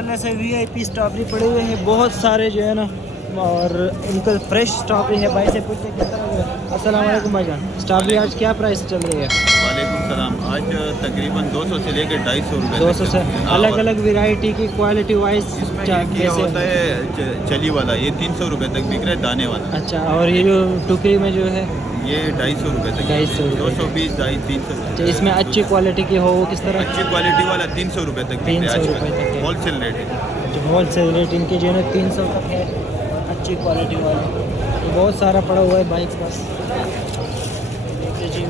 माशाल्लाह से VIP strawberry पड़े हुए हैं बहुत सारे जो है ना, और इनका फ्रेश स्ट्रॉबेरी है। भाई से पूछते किस तरह। अस्सलाम वालेकुम भाईजान, स्ट्रॉबेरी आज क्या प्राइस चल रही है? वालेकुम सलाम। आज तकरीबन 200 से लेकर 250 रुपये 200 से अलग अलग वैरायटी की क्वालिटी वाइज क्या होता है चली वाला, ये 300 रुपये तक बिक रहा है दाने वाला। अच्छा, और ये जो टुकड़ी में जो है ये 250 रुपये तक। 250 220 300। अच्छा, इसमें अच्छी क्वालिटी की हो वो किस तरह? अच्छी क्वालिटी वाला 300 रुपये तक। 300 रुपये तक है होलसेल रेट है। जो होलसेल रेट इनके जो है ना 300 तक है, अच्छी क्वालिटी वाला। ये बहुत सारा पड़ा हुआ है बाइक पास, देख लीजिए।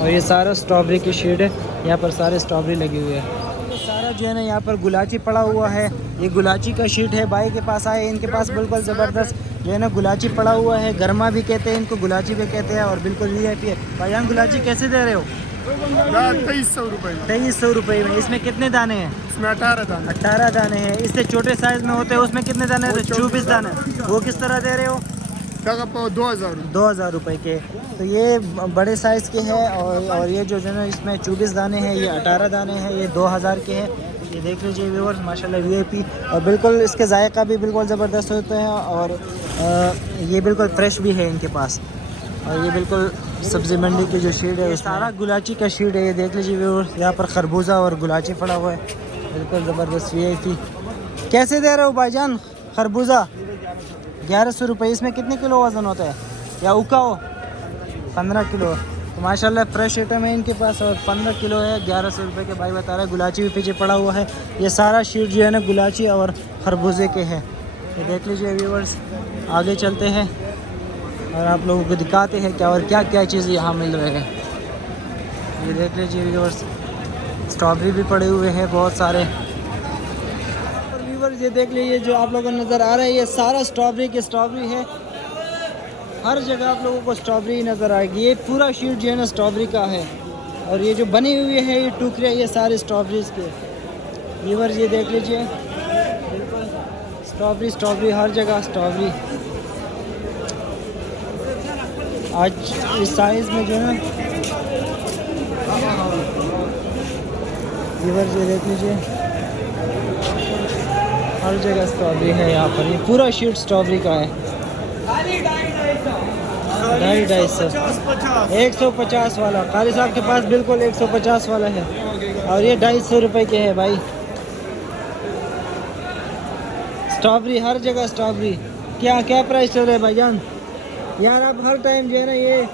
और ये सारा स्ट्रॉबेरी की शेड है, यहाँ पर सारे स्ट्रॉबेरी लगी हुई है। ये सारा जो है ना यहाँ पर गुलाची पड़ा हुआ है, ये गुलाची का शीट है। भाई के पास आए, इनके पास बिल्कुल ज़बरदस्त जो है ना गुलाची पड़ा हुआ है। गरमा भी कहते हैं इनको, गुलाची भी कहते हैं, और बिल्कुल VIP है। भाईजान गुलाची कैसे दे रहे हो? 2300 रुपये। 2300 रुपये में। इसमें कितने दाने हैं? इसमें 18 दाने। 18 दाने हैं। इससे छोटे साइज़ में होते हैं उसमें कितने दाने हैं? 24 दाने। वो किस तरह दे रहे हो? 2000 रुपये के। तो ये बड़े साइज़ के हैं, और ये जो है ना इसमें 24 दाने हैं, ये 18 दाने हैं, ये 2000 के हैं। ये देख लीजिए व्यूअर्स, माशाल्लाह VIP, और बिल्कुल इसके जायका भी बिल्कुल ज़बरदस्त होते हैं, और ये बिल्कुल फ्रेश भी है इनके पास। और ये बिल्कुल सब्ज़ी मंडी की जो शीट है, ये सारा गुलाची का शीट है। ये देख लीजिए व्यूअर्स, यहाँ पर खरबूजा और गुलाची पड़ा हुआ है, बिल्कुल ज़बरदस्त VIP। कैसे दे रहे हो भाईजान खरबूजा? 1100 रुपये। इसमें कितने किलो वज़न होता है, या उका हो? 15 किलो। तो माशाल्लाह फ्रेश आइटम है इनके पास, और 15 किलो है, 1100 रुपये के भाई बता रहा है। गुलाची भी पीछे पड़ा हुआ है। ये सारा शीट जो है ना गुलाची और खरबूजे के है। ये देख लीजिए व्यूअर्स, आगे चलते हैं और आप लोगों को दिखाते हैं क्या और क्या क्या चीज़ यहाँ मिल रहे हैं। ये देख लीजिए व्यूअर्स, स्ट्रॉबेरी भी पड़े हुए हैं बहुत सारे। और व्यूअर्स ये देख लीजिए, जो आप लोगों को नज़र आ रहा है ये सारा स्ट्रॉबेरी की स्ट्रॉबेरी है। हर जगह आप लोगों को स्ट्रॉबेरी नज़र आएगी। ये पूरा शीट जो है ना स्ट्रॉबेरी का है, और ये जो बनी हुई है ये टुकड़े, ये सारे स्ट्रॉबेरीज के। व्यूअर्स ये देख लीजिए, बिल्कुल स्ट्रॉबेरी स्ट्रॉबेरी, हर जगह स्ट्रॉबेरी। आज इस साइज़ में जो है ना, व्यूअर्स ये देख लीजिए, हर जगह स्ट्रॉबेरी है यहाँ पर। ये पूरा शीट स्ट्रॉबेरी का है। 150 वाला कारी साहब के पास बिल्कुल 150 वाला है, और ये 250 रुपये के है भाई। स्ट्रॉबेरी हर जगह स्ट्रॉबेरी। क्या क्या प्राइस चल रहा है भाईजान? यार आप हर टाइम जो है ना ये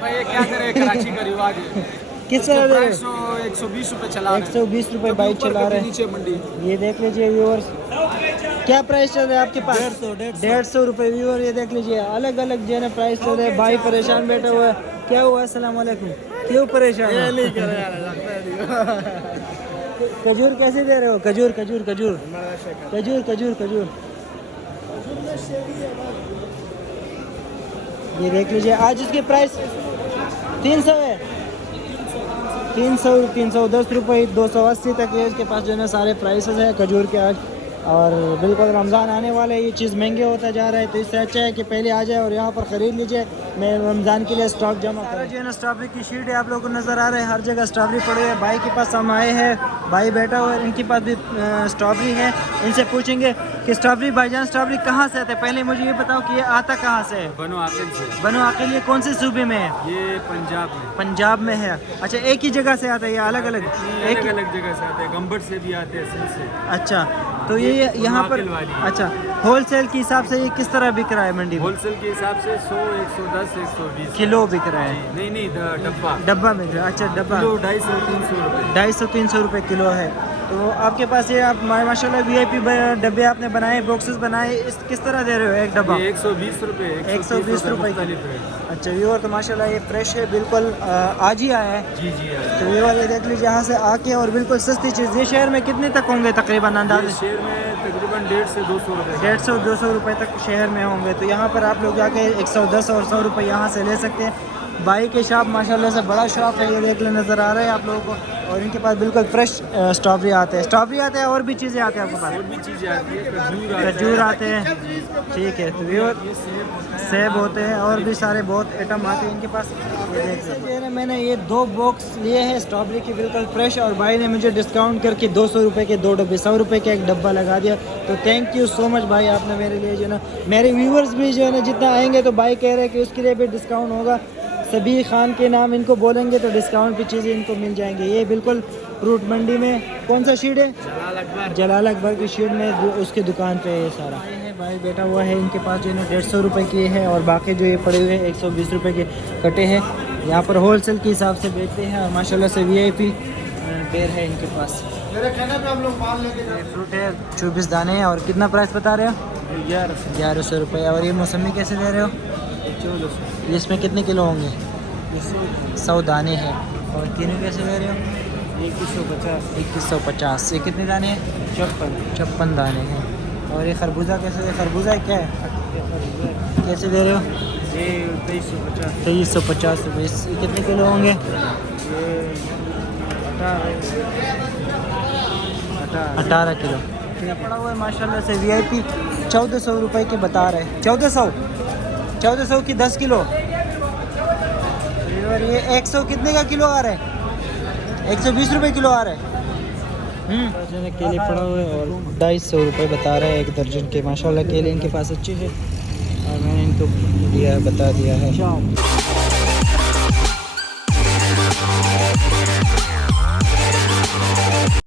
क्या करें, कराची का रिवाज है। किस तरह दे रहे हो? 120 रुपये चला 120 रुपये बाइक चला रहे नीचे मंडी। हैं। ये देख लीजिए व्यूअर्स, क्या प्राइस चल रहा है आपके पास? 150 रुपये व्यूअर। ये देख लीजिए, अलग अलग जो है ना प्राइस चल रहे हैं। भाई परेशान बैठे हुए हैं। क्या हुआ? अस्सलाम वालेकुम, क्यों परेशान? खजूर कैसे दे रहे हो? खजूर खजूर खजूर खजूर खजूर खजूर। ये देख लीजिए, आज इसकी प्राइस 300 है। 310 रुपये, 280 तक है इसके पास जो है ना सारे प्राइसेस हैं खजूर के आज। और बिल्कुल रमज़ान आने वाला है, ये चीज़ महंगे होता जा रहा है, तो इससे अच्छा है कि पहले आ जाए और यहाँ पर ख़रीद लीजिए। मैं रमज़ान के लिए स्टॉक जमा कर जो है ना स्ट्रॉबेरी की शीट है, आप लोगों को नज़र आ रहा है, हर जगह स्ट्रॉबेरी पड़ी है। भाई के पास हम आए हैं, भाई बैठा हुआ है, इनके पास भी स्ट्रॉबेरी है। इनसे पूछेंगे कि स्ट्रॉबेरी, भाईजान स्ट्रॉबेरी कहाँ से आते हैं? पहले मुझे ये बताओ कि ये आता कहाँ से है? बनो आकिल से। बनो आकिल, ये कौन से सूबे में है? ये पंजाब में। पंजाब में है। अच्छा, एक ही जगह से आता है या अलग अलग? अलग अलग जगह से आते हैं, गंबट से भी आते हैं, सिंध से। अच्छा, तो ये यहाँ पर अच्छा होलसेल के हिसाब से ये किस तरह बिक रहा है मंडी में? होलसेल के हिसाब से 100, 110, 120 किलो बिक रहा है। नहीं डब्बा डब्बा में? अच्छा, डब्बा 250-300 रुपये। 250-300 रुपये किलो है। तो आपके पास ये आप माशाल्लाह VIP डब्बे आपने बनाए, बॉक्सेस बनाए, इस किस तरह दे रहे हो एक डब्बा? 120 रुपये। 120 रुपये की। अच्छा व्यूअर, तो माशाल्लाह ये फ्रेश है, बिल्कुल आज ही आया है। जी। तो व्यूअर ये देख लीजिए, यहाँ से आके और बिल्कुल सस्ती चीज़। ये शहर में कितने तक होंगे तकरीबन अंदाज़? शहर में तकरीबन 150 से 200 रुपये। 150-200 रुपये तक शहर में होंगे। तो यहाँ पर आप लोग जाके 110 और 100 रुपये यहाँ से ले सकते हैं। भाई के शॉप माशाल्लाह से बड़ा शॉप है, ये देख ले, नज़र आ रहा है आप लोगों को। और इनके पास बिल्कुल फ्रेश स्ट्रॉबेरी आते हैं, स्ट्रॉबेरी आते हैं और भी चीज़ें आते हैं आपके पास? और भी चीज़ें आती है, खजूर आते हैं, ठीक है। तो ये सेब होते हैं और भी सारे बहुत आइटम आते हैं इनके पास। ये देख सकते हैं ना, मैंने ये 2 बॉक्स लिए हैं स्ट्रॉबेरी की बिल्कुल फ्रेश, और भाई ने मुझे डिस्काउंट करके 200 रुपये के 2 डब्बे, 100 रुपये का एक डब्बा लगा दिया। तो थैंक यू सो मच भाई, आपने मेरे लिए जो है ना, मेरे व्यूवर्स भी जो है ना जितना आएंगे तो भाई कह रहे हैं कि उसके लिए भी डिस्काउंट होगा। सबीर खान के नाम इनको बोलेंगे तो डिस्काउंट की चीज़ें इनको मिल जाएंगे। ये बिल्कुल फ्रूट मंडी में कौन सा शीट है? जलाल अकबर की शीट में उसके दुकान पे ये सारा है। भाई बैठा हुआ है, इनके पास जो है ना 150 रुपये की है, और बाकी जो ये पड़े हुए हैं 120 रुपये के कटे हैं। यहाँ पर होलसेल के हिसाब से बेचते हैं, और माशाल्लाह से VIP पेड़ है इनके पास। फ्रूट है 24 दाने हैं, और कितना प्राइस बता रहे हो? 1100 रुपये। और ये मौसमी कैसे दे रहे हो? 1400। इसमें कितने किलो होंगे? 100 दाने हैं। और किलो कैसे दे रहे हो? 2150। ये कितने दाने हैं? 56 दाने हैं। और ये खरबूजा कैसे? खरबूजा है क्या है? कैसे दे रहे हो? ये 2350। 2350 रुपये। ये कितने किलो होंगे? ये 18 किलो पड़ा हुआ है माशाल्लाह से। VIP 1400 रुपये के बता रहे हैं। 1400 की 10 किलो। और ये 100 कितने का किलो आ रहा है? 120 रुपये किलो आ रहा है। केले पड़ा हुआ है, और 250 रुपये बता रहे हैं एक दर्जन के। माशाल्लाह केले इनके पास अच्छे हैं, और मैंने इनको दिया बता दिया है।